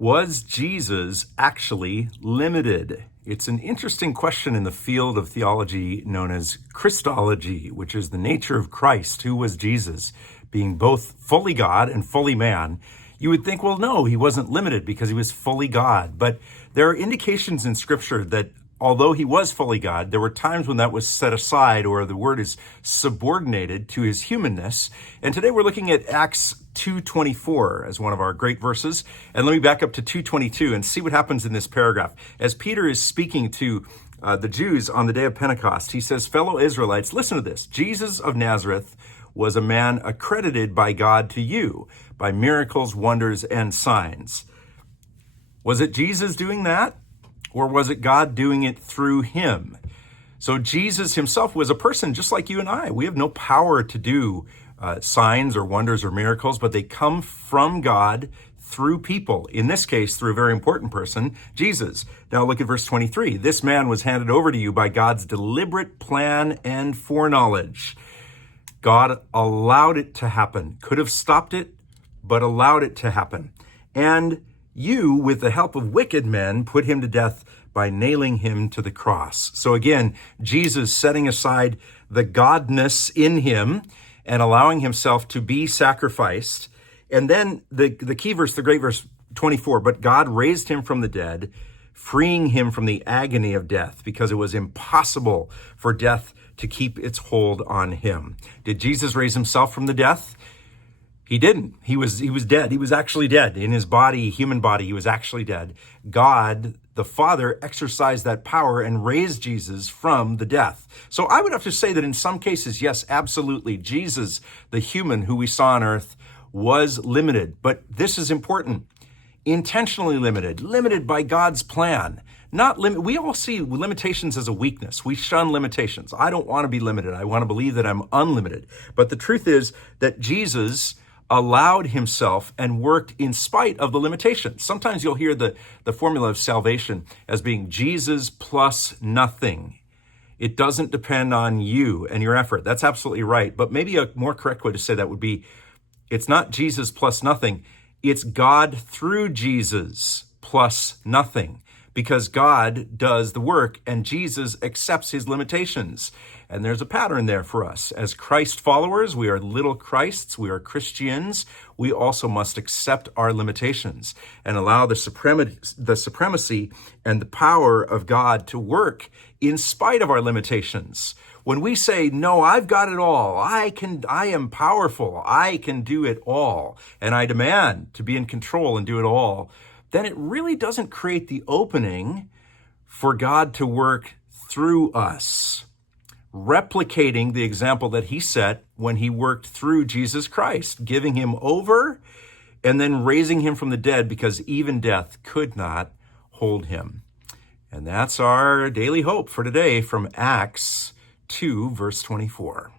Was Jesus actually limited? It's an interesting question in the field of theology known as Christology, which is the nature of Christ. Who was Jesus? Being both fully God and fully man, you would think, well, no, he wasn't limited because he was fully God. But there are indications in Scripture that although he was fully God, there were times when that was set aside, or the word is subordinated to his humanness. And today we're looking at Acts 2:24 as one of our great verses. And let me back up to 2:22 and see what happens in this paragraph. As Peter is speaking to the Jews on the day of Pentecost, he says, "Fellow Israelites, listen to this. Jesus of Nazareth was a man accredited by God to you by miracles, wonders, and signs." Was it Jesus doing that? Or was it God doing it through him? So Jesus himself was a person just like you and I. We have no power to do signs or wonders or miracles, but they come from God through people. In this case, through a very important person, Jesus. Now look at verse 23. "This man was handed over to you by God's deliberate plan and foreknowledge." God allowed it to happen. Could have stopped it, but allowed it to happen. "And you, with the help of wicked men, put him to death by nailing him to the cross." So again, Jesus setting aside the godness in him and allowing himself to be sacrificed. And then the key verse, the great verse 24, "But God raised him from the dead, freeing him from the agony of death, because it was impossible for death to keep its hold on him." Did Jesus raise himself from the death? He didn't. He was dead. He was actually dead. In his body, human body, he was actually dead. God, the Father, exercised that power and raised Jesus from the death. So I would have to say that in some cases, yes, absolutely, Jesus, the human who we saw on earth, was limited. But this is important. Intentionally limited by God's plan. We all see limitations as a weakness. We shun limitations. I don't want to be limited. I want to believe that I'm unlimited. But the truth is that Jesus allowed himself and worked in spite of the limitations. Sometimes you'll hear the formula of salvation as being Jesus plus nothing. It doesn't depend on you and your effort. That's absolutely right. But maybe a more correct way to say that would be, it's not Jesus plus nothing. It's God through Jesus plus nothing. Because God does the work and Jesus accepts his limitations. And there's a pattern there for us. As Christ followers, we are little Christs, we are Christians. We also must accept our limitations and allow the supremacy and the power of God to work in spite of our limitations. When we say, no, I've got it all, I am powerful, I can do it all, and I demand to be in control and do it all, then it really doesn't create the opening for God to work through us, replicating the example that he set when he worked through Jesus Christ, giving him over and then raising him from the dead because even death could not hold him. And that's our daily hope for today from Acts 2, verse 24.